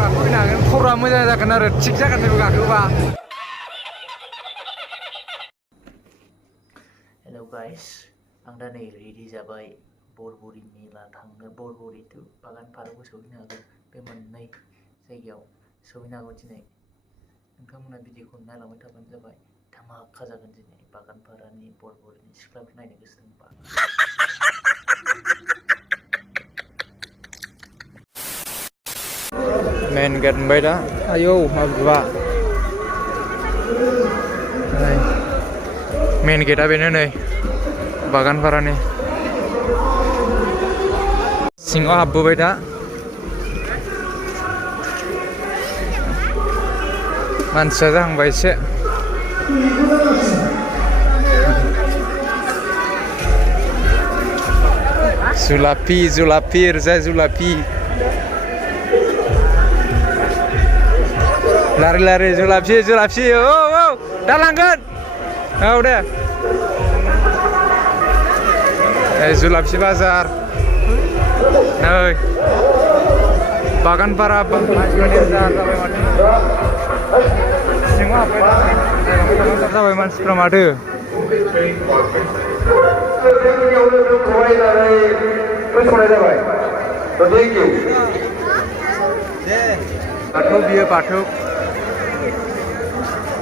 गाखोफैनो हागोन खर'आ मोजां जागोन आरो थिग जागोन बेखौ गाखोबा हेलौ गाइस आं दा नै रेडि जाबाय बरबरि मेला थांनो बरबरि टु बागानपारायावबो सहैनो हागौ बे मोननै जायगायाव सहैनो हागौ दिनै नोंथांमोना भिडिअखौ नायलांबाय थाबानो जाबाय धामाका जागोन दिनै बागानपारानि बरबरिनि सिख्लाफोर नायनो गोसो दंबा मेन गेट मोनबाय दा आयौ हाब्रुआ मेन गेटआ बेनो नै बागानपारानि सिङाव हाबबोबाय दा मानसिया जाहांबाय एसे जुलापि जुलापि ओरैजाय जुलापि लारि लारि जुलापि जुलापि औ औ दा लांगोन औ दे जुलापि बाजार नै बागानपारा सिङाव हाबबाय जाबाय मानसिफ्रा माथो बाथौ बियो बाथौ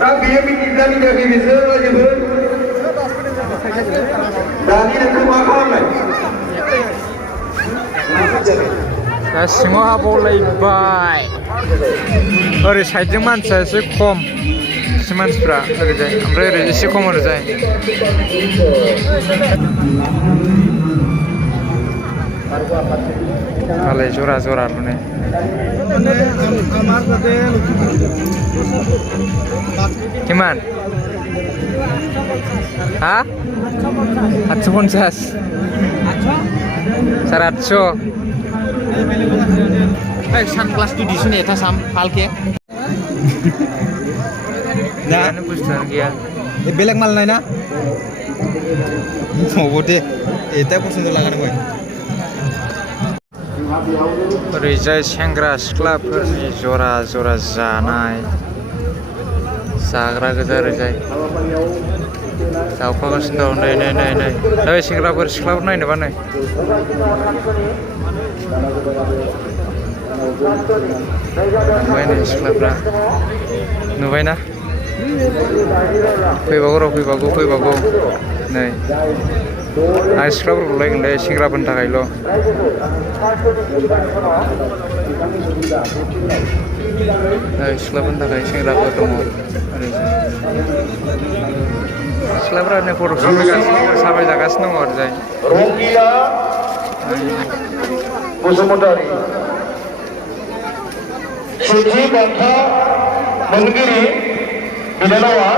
दा बियो मिथिनानै जायाखै बिसोर रायजोफोर दानि नोंखौ मा खालामनाय दा सिङाव हाबावलायबाय ओरै साइडजों मानसिया एसे खम एसे मानसिफ्रा ओरैजाय ओमफ्राय ओरै एसे खम ओरैजाय मालाय जरा जरा नुनाय किमान हा 850 800 sunglass tuh di sini ya sam halke दा बुस्थुआनो गैया बेलेग माल नायना दे एटा पसन्द लागानो ओरैजाय सेंग्रा सिख्लाफोरनि जरा जरा जानाय जाग्रा गोजा ओरैजाय जावखागासिनो दं नै नै नै नै नै सेंग्राफोर सिख्लाफोर नायनोबा नै नुबाय नै सिख्लाफ्रा नुबायना फैबागौ र' फैबागौ नै आं सिख्लाफोरखौ लायगोनलै सेंग्राफोरनि थाखायल' सिख्लाफोरनि थाखाय सेंग्राफोर दङ सिख्लाफ्रा नै फट' साफाय जागासिनो दङ ओरैजाय रंगिला बसुमतारी सेथि बान्था मोनगिरि बिनानावा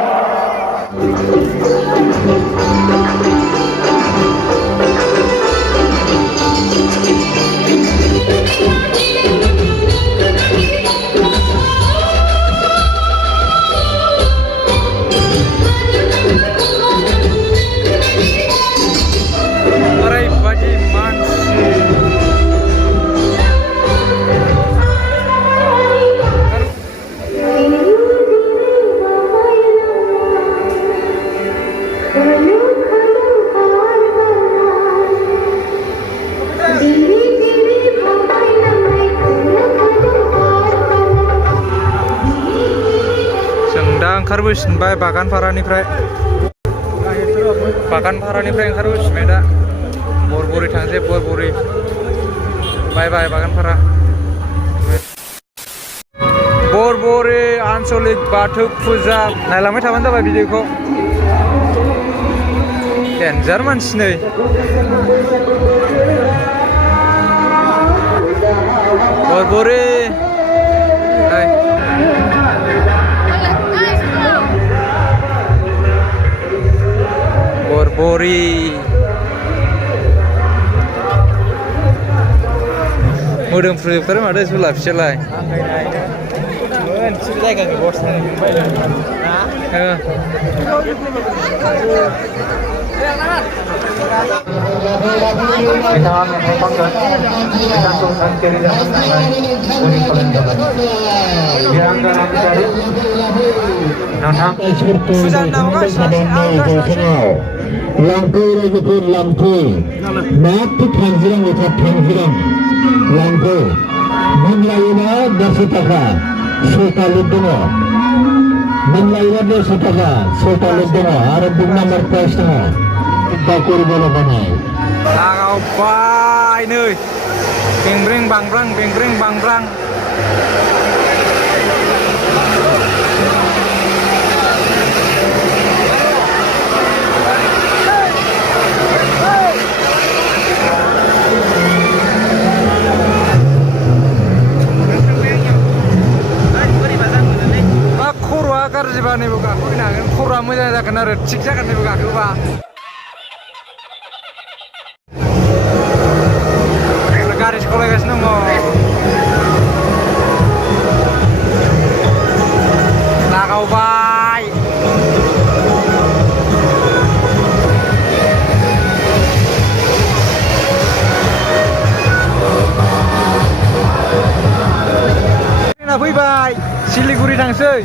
ओरैबायदि मानसि ओंखारबोफिनबाय बागानपारानिफ्राय ओंखारबोफिनबाय दा बरबरि थांसै बरबरि बाय बाय बागानपारा बरबरि आन्चलिक बाथौ फुजा नायलांबाय थाबानो जाबाय भिडिअखौ डेन्जार मानसि नै बरबरि बरबरि मोदोमफ्रुजोबथारो माथो जुलापियालाय जायगा Kita mengenai konten kita tuliskan kiri dan kanan kuning paling depan. Yang kanan cari. Nonton. Sudah nama lampu rejekun lampu, mati tanjirang ucap tanjirang lampu. Menlainnya 10 taka, sota ludengo. Menlainnya 10 taka, sota ludengo. Arab bunga merpes tengah. Bakur bola banai. Lagau bay nơi beng breng bang brang khurwa garji ba nebo ga khurina khurwa moja jakan aro thik jakan nebo ga khurwa garis kolekasinya mau lagau bay nah fैबाय Siliguri थांसै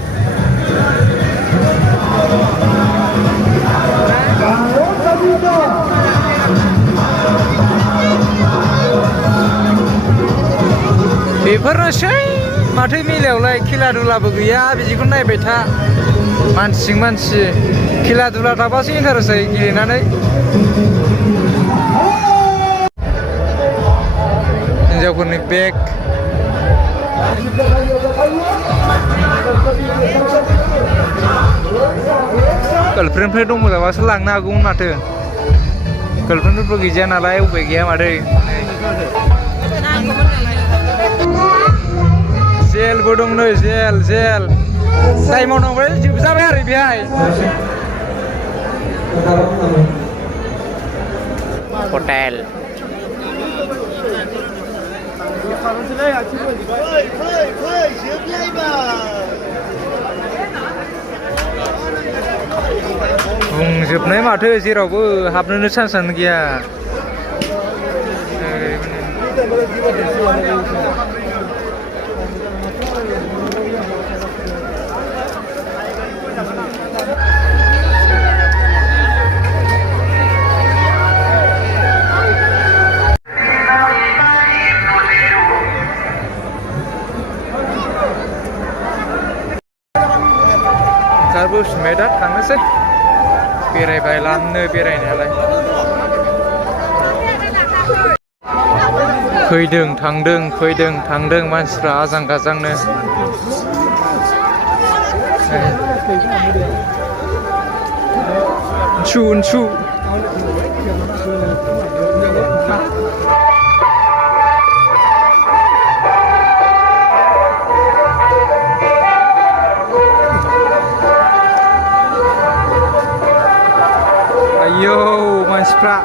बेफोरनोसै माथो मेलायावलाय खेला दुलाबो गैया बिदिखौ नायबाय था मानसिजों मानसि खेला दुला थाबासो इन्टारेस्ट जायो गेलेनानै हिनजावफोरनि बेग गार्लफ्रेन्डफोर दंमोनबासो लांनो हागौमोन माथो गार्लफ्रेन्डफोरबो गैजाया नालाय उपाय गैया माथो जेलबो दं नै जेल टाइमाव थांबाय जोबजाबाय आरो बेहाय हटेल बुंजोबनाय माथो जेरावबो हाबनोनो चान्सआनो गैया ओंखारबोफिनबाय दा थांनोसै बेरायबाय लामनो बेरायनायालाय फैदों थांदों मानसिफ्रा आजां गाजांनो छु ayo mansifra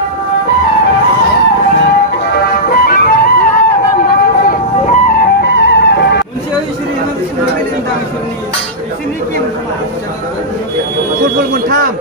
फुटबल मोनथाम